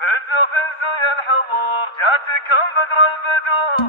فزوا فزوا يا الحضور جاتكم بدر البدور.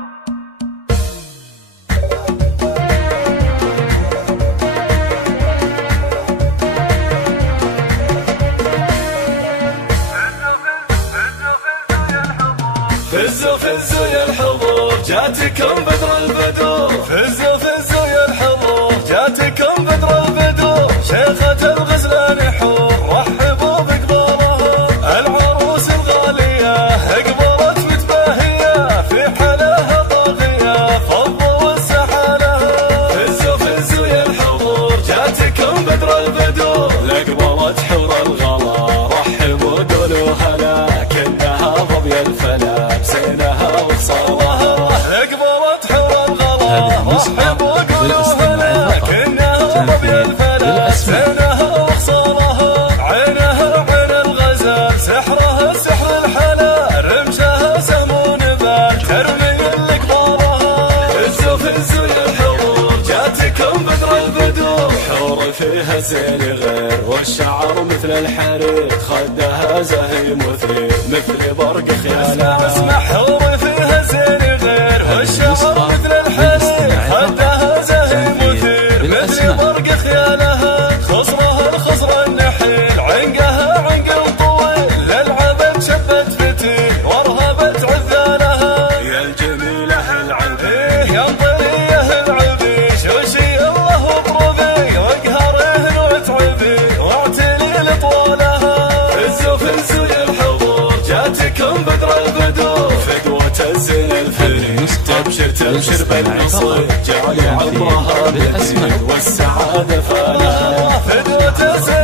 فزوا فزوا يا الحضور جاتكم بدر البدور. فزوا فزوا يا الحضور جاتكم بدر البدور. شيخة الغزلان حور رحبوا بقبالها. العروس الغالية اقبلت متباهية في حلاها طاغية فضوا السحالها. فزوا فزوا يا الحضور جاتكم بدر البدور. اقبلت حور الغلا رحبوا قولوا هلا كنها ضبي الفلا بزينها وخصالها. اقبلت حور الغلا رحبوا قولوا هلا كنها ضبي الفلا بزينها وخصالها. عينها عين الغزال سحرها سحر الحلا رمشها سهم ونبال ترمي القبالها. فزوا فزوا يا الحضور جاتكم بدر البدور. حور فيها زين غير والشعر مثل الحرير خدها زهي مثير مثل برق خيالها. اسمع حور فيها زين غير والشعر مثل الحرير خدها زهي مثير مثل برق خيالها. خصرها الخصر النحيل عنقها عنق طويل للعبد شبت فتيل وارهبت عذالها. يا الجميلة العبيد يا طريه العبيش وشي الله اضربي واقهرهن واتعبي واعتلي لطوالها. فزوا فزوا يا الحضور جاتكم بدر البدور. فقوة الزين الفريد تبشر تبشر بالنصيب جعل عمرها بالاسمد والسعادة فالها. فقوة الزين